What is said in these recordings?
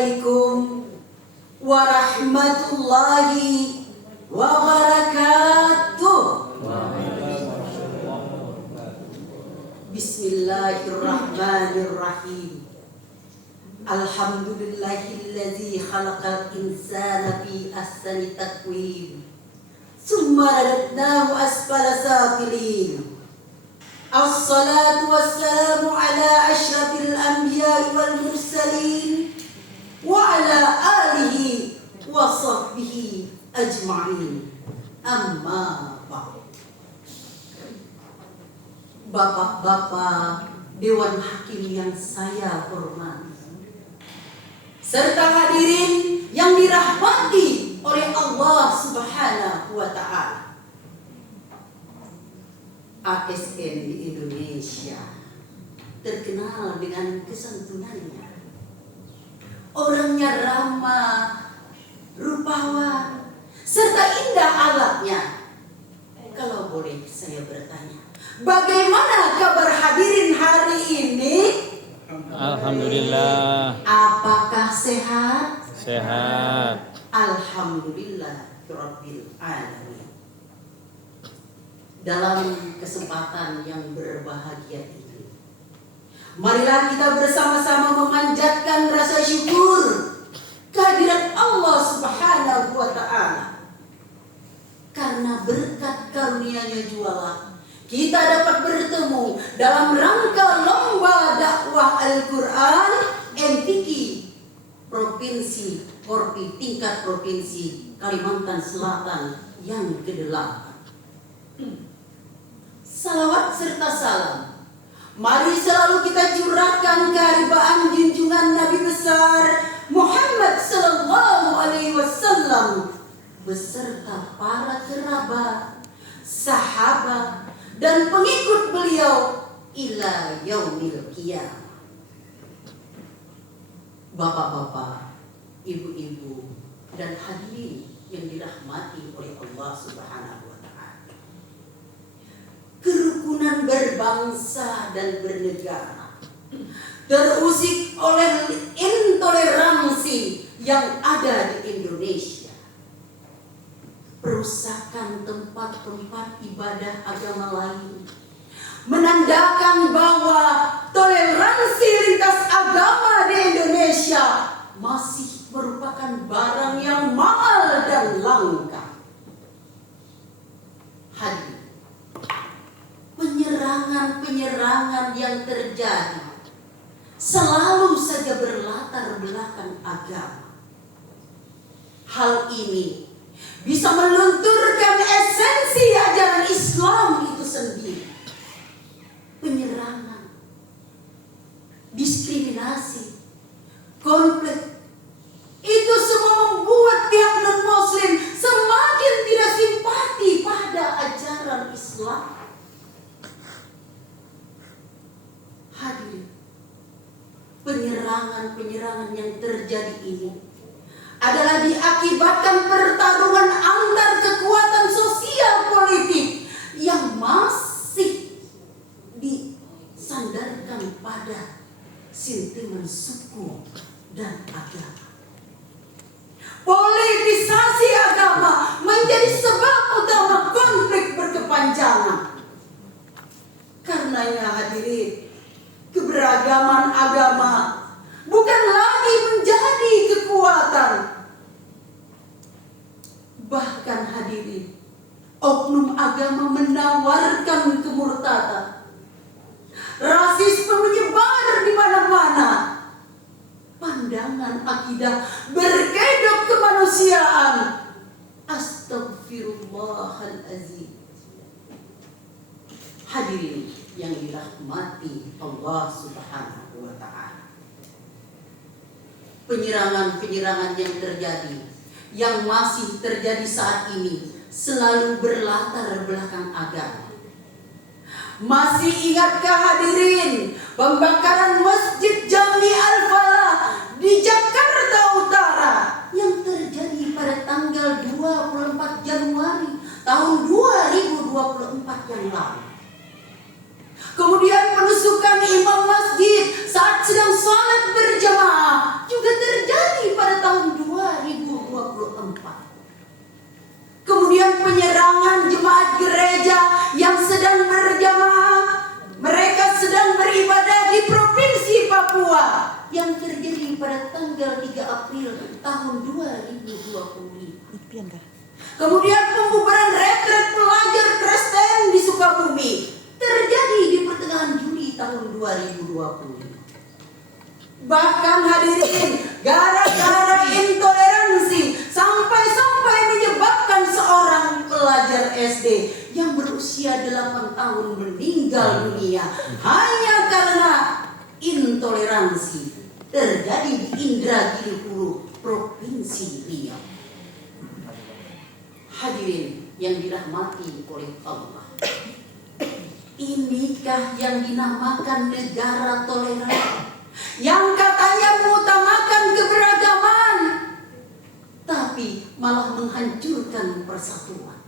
Assalamualaikum warahmatullahi wabarakatuh. Bismillahirrahmanirrahim. Alhamdulillahilladzi khalaqal insana fi ahsani taqwim. Summa radadnahu asfala safilin. Assalatu wassalamu ala asyrafil anbiya'i wal mursalin wa ala alihi wa sahbihi ajma'in. Amma ba'd. Bapak-bapak Dewan Hakim yang saya hormati, serta hadirin yang dirahmati oleh Allah Subhanahu wa Ta'ala. ASN di Indonesia terkenal dengan kesantunannya. Orangnya ramah, rupawan, serta indah akhlaknya. Kalau boleh saya bertanya, bagaimana kabar hadirin hari ini? Alhamdulillah. Apakah sehat? Sehat. Alhamdulillah Rabbil Alamin. Dalam kesempatan yang berbahagia ini, marilah kita bersama-sama memanjatkan rasa syukur kehadirat Allah Subhanahu wa Ta'ala. Karena berkat karunia-Nya jualah kita dapat bertemu dalam rangka lomba dakwah Al-Quran MTQ Provinsi Korpi tingkat Provinsi Kalimantan Selatan yang ke-8. Salawat serta salam mari selalu kita curahkan keharibaan junjungan Nabi besar Muhammad sallallahu alaihi wasallam beserta para kerabat, sahabat dan pengikut beliau ila yaumil qiyamah. Bapak-bapak, ibu-ibu dan hadirin yang dirahmati oleh Allah Subhanahu wa Ta'ala. Kerukunan berbangsa dan bernegara terusik oleh intoleransi yang ada di Indonesia. Perusakan tempat-tempat ibadah agama lain menandakan bahwa toleransi lintas agama di Indonesia masih merupakan barang yang mahal dan langka. Hadirin, penyerangan yang terjadi selalu saja berlatar belakang agama. Hal ini bisa melunturkan esensi ajaran Islam itu sendiri. Penyerangan, diskriminasi, konflik, itu semua membuat pihak non-muslim semakin tidak simpati pada ajaran Islam. Hadirin, penyerangan yang terjadi ini adalah diakibatkan pertarungan antar kekuatan sosial politik yang masih disandarkan pada sentimen suku dan agama. Politisasi agama menjadi sebab utama konflik berkepanjangan. Karenanya hadirin, keberagaman agama bukan lagi menjadi kekuatan. Bahkan hadirin, oknum agama menawarkan kemurtadan. Rasisme menyebar di mana-mana. Pandangan akidah berkedok kemanusiaan. Astagfirullahalazim. Hadirin yang dirahmati Allah Subhanahu wa Ta'ala. Penyerangan yang terjadi, yang masih terjadi saat ini, selalu berlatar belakang agama. Masih ingatkah hadirin pembakaran Masjid Jami Al-Falah di Jakarta Utara yang terjadi pada tanggal 24 Januari tahun 2024 yang lalu? Kemudian penusukan imam masjid saat sedang sholat berjamaah juga terjadi yang terjadi pada tanggal 3 April tahun 2020. Kemudian pembubaran retret pelajar Kristen di Sukabumi terjadi di pertengahan Juli tahun 2020. Bahkan hadirin, gara-gara intoleransi sampai menyebabkan seorang pelajar SD yang berusia 8 tahun meninggal dunia hanya karena intoleransi terjadi di Indragiri Hulu, Provinsi Riau. Hadirin yang dirahmati oleh Allah, inikah yang dinamakan negara toleran, yang katanya mengutamakan keberagaman, tapi malah menghancurkan persatuan.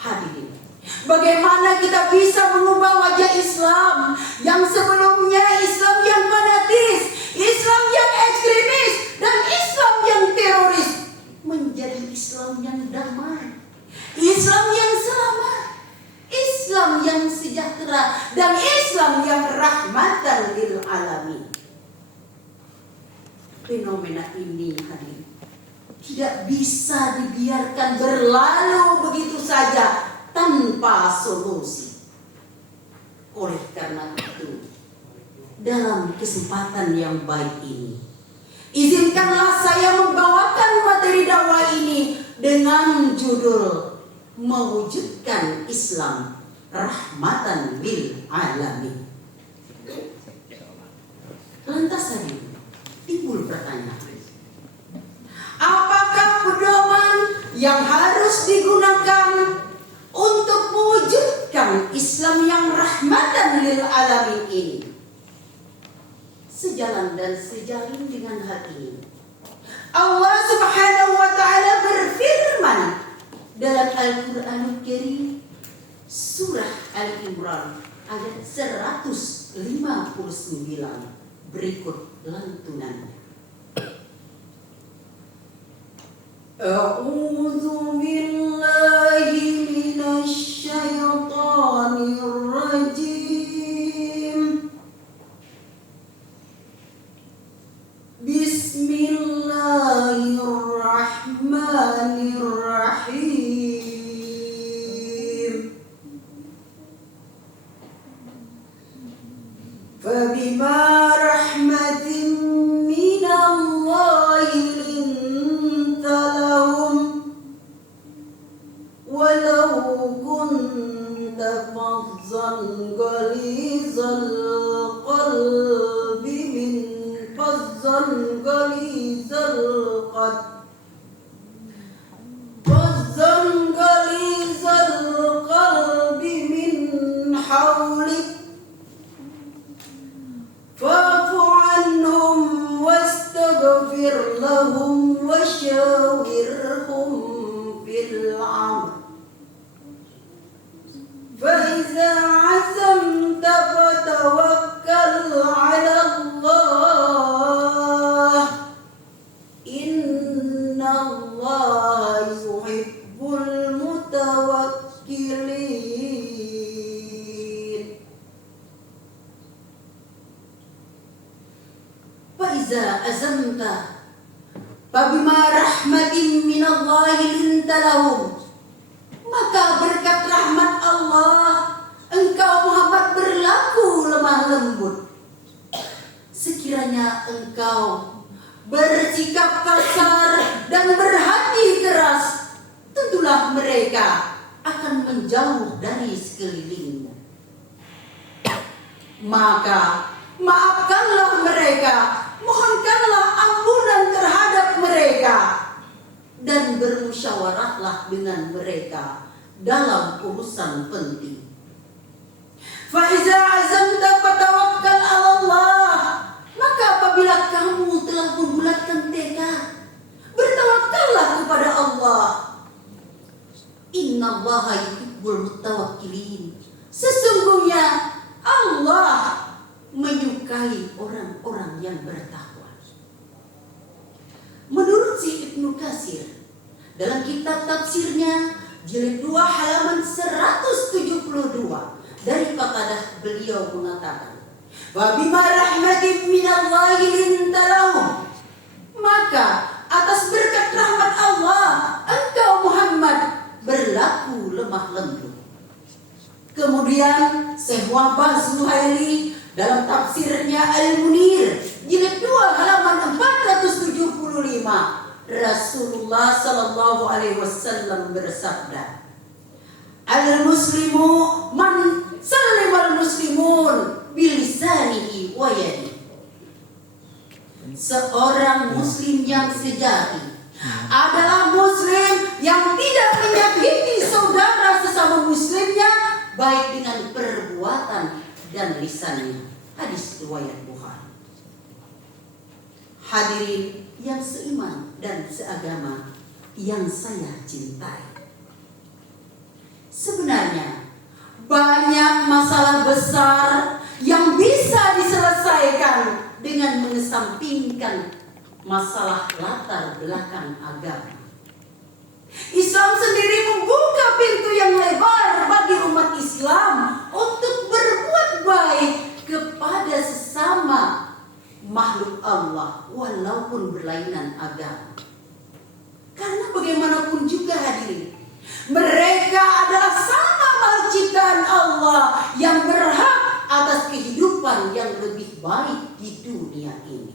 Hadirin, bagaimana kita bisa mengubah wajah Islam yang sebelumnya Islam yang fanatis, Islam yang ekstremis, dan Islam yang teroris menjadi Islam yang damai, Islam yang selamat, Islam yang sejahtera, dan Islam yang rahmatan lil alamin. Fenomena ini hadirin tidak bisa dibiarkan berlalu begitu saja tanpa solusi. Oleh karena itu, dalam kesempatan yang baik ini, izinkanlah saya membawakan materi dakwah ini dengan judul Mewujudkan Islam Rahmatan lil Alamin. Lantas hari ini timbul pertanyaan, apakah pedoman yang harus digunakan untuk mewujudkan Islam yang rahmatan lil alamin ini sejalan dan sejalin dengan hal ini? Allah Subhanahu wa taala berfirman dalam Al-Qur'anul Karim surah Al-Imran ayat 159 berikut lantunannya. A'udzu billahi minasy syaithanir rajim. Bismillahirrahmanirrahim. Fabima rahmatin minallahi linta lahum walau kunta fazzan ghalizal qalbi min fazzan ghalizal qalbi min hawlik fa'fu anhum wastaghfir lahum washawirhum fil amr فإذا عزمت فتوكل على الله إن الله يحب المتوكلين. فإذا عزمت فبما رحمة من الله لنت لهم, maka berkat rahmat Allah engkau Muhammad berlaku lemah lembut. Sekiranya engkau bersikap kasar dan berhati keras, tentulah mereka akan menjauh dari sekelilingmu. Maka maafkanlah mereka, mohonkanlah ampunan terhadap mereka, dan bermusyawarahlah dengan mereka dalam urusan penting. Faiza azamta fatawakkal 'ala Allah, maka apabila kamu telah membulatkan tekad, bertawakkallah kepada Allah. Innallaha yuhibbul mutawakkilin, sesungguhnya Allah menyukai orang-orang yang bertakwa. Menurut si Ibnu Katsir dalam kitab tafsirnya jilid 2 halaman 172 dari Qatadah, beliau mengatakan, Wa bima rahmatin minallahi linta lahum. Maka atas berkat rahmat Allah, engkau Muhammad berlaku lemah lembut. Kemudian Syekh Wahbah Zuhaili dalam tafsirnya Al-Munir jilid 2 halaman 475, Rasulullah sallallahu alaihi wasallam bersabda, Al-muslimu man sallimal muslimun bilisanihi wa yadihi. Seorang muslim yang sejati adalah muslim yang tidak menyakiti saudara sesama muslimnya baik dengan perbuatan dan lisannya. Hadis riwayat Bukhari. Hadirin yang seiman dan seagama yang saya cintai, sebenarnya banyak masalah besar yang bisa diselesaikan dengan mengesampingkan masalah latar belakang agama. Islam sendiri membuka pintu yang lebar bagi umat Islam untuk berbuat baik kepada sesama makhluk Allah walaupun berlainan agama. Karena bagaimanapun juga hadirin, mereka adalah sama makhluk ciptaan Allah yang berhak atas kehidupan yang lebih baik di dunia ini.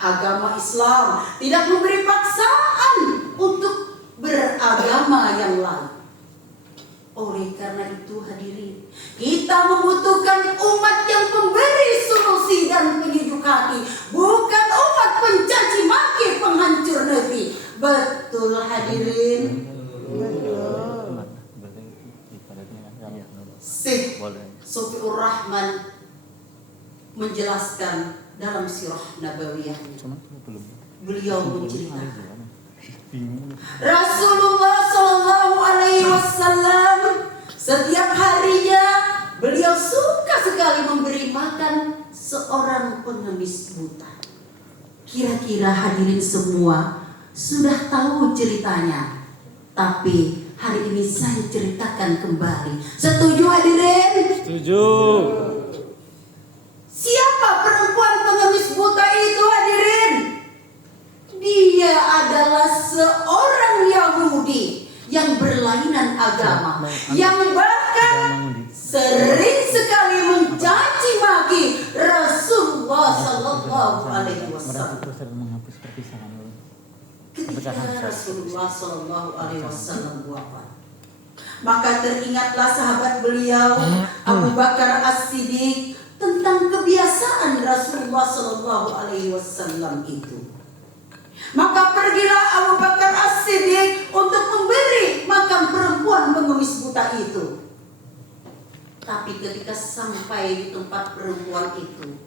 Agama Islam tidak memberi paksaan untuk beragama yang lain. Oleh karena itu hadirin, kita membutuhkan umat yang pemberi solusi dan penyejuk hati, bukan umat pencaci maki penghancur negeri. Betul hadirin? Syekh Sofiur Rahman menjelaskan dalam sirah nabawiyahnya. Beliau menceritakan Rasulullah sallallahu alaihi wasallam setiap harinya beliau suka sekali memberi makan seorang pengemis buta. Kira-kira hadirin semua sudah tahu ceritanya, tapi hari ini saya ceritakan kembali. Setuju hadirin? Setuju. Siapa perempuan pengemis buta itu hadirin? Dia adalah seorang Yahudi yang berlainan agama, yang bahkan sering sekali mencaci maki Rasulullah sallallahu alaihi wasallam. Ketika Rasulullah sallallahu alaihi wasallam wafat, maka teringatlah sahabat beliau Abu Bakar As-Siddiq tentang kebiasaan Rasulullah sallallahu alaihi wasallam itu. Maka pergilah Abu Bakar As-Siddiq untuk memberi makan perempuan pengemis buta itu. Tapi ketika sampai di tempat perempuan itu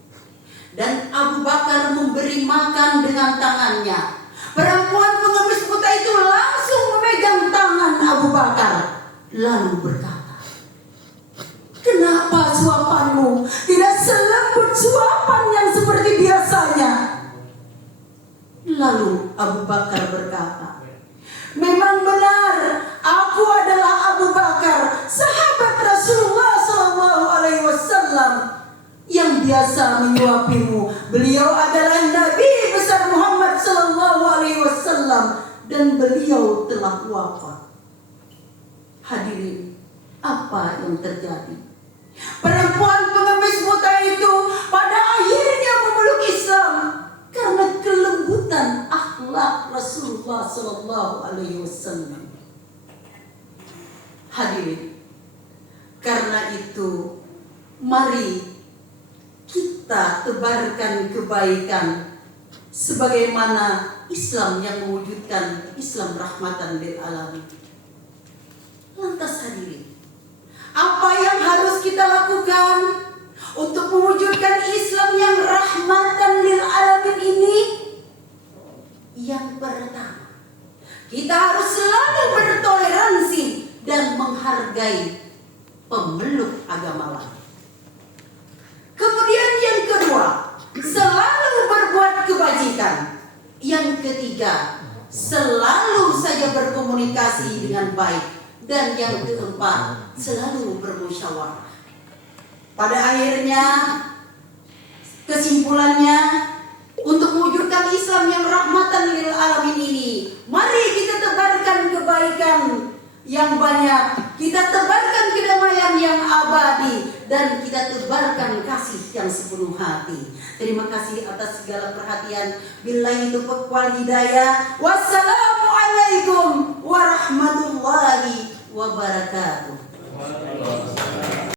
dan Abu Bakar memberi makan dengan tangannya, perempuan pengemis buta itu langsung memegang tangan Abu Bakar lalu berkata, "Kenapa suapanmu tidak selembut suapan yang seperti biasanya?" Lalu Abu Bakar berkata, "Memang benar, aku adalah Abu Bakar, sahabat Rasulullah sallallahu alaihi wasallam yang biasa menyuapimu. Beliau adalah Nabi besar Muhammad sallallahu alaihi wasallam dan beliau telah wafat." Hadirin, apa yang terjadi? Perempuan pengemis buta itu pada akhirnya memeluk Islam karena kelembutan akhlak Rasulullah sallallahu alaihi wasallam. Hadirin, karena itu mari kita tebarkan kebaikan sebagaimana Islam yang mewujudkan Islam rahmatan lil alamin. Lantas hadirin, apa yang harus kita lakukan untuk mewujudkan Islam yang rahmatan lil alamin ini? Yang pertama, kita harus selalu bertoleransi dan menghargai pemeluk agama lain. Kemudian yang kedua, selalu berbuat kebajikan. Yang ketiga, selalu saja berkomunikasi dengan baik. Dan yang keempat, selalu bermusyawarah. Pada akhirnya, kesimpulannya, untuk mewujudkan Islam yang rahmatan lil alamin ini, mari kita tebarkan kebaikan yang banyak, kita tebarkan kedamaian yang abadi, dan kita tebarkan kasih yang sepenuh hati. Terima kasih atas segala perhatian. Billahi taufiq wal hidayah. Wassalamualaikum warahmatullahi wabarakatuh.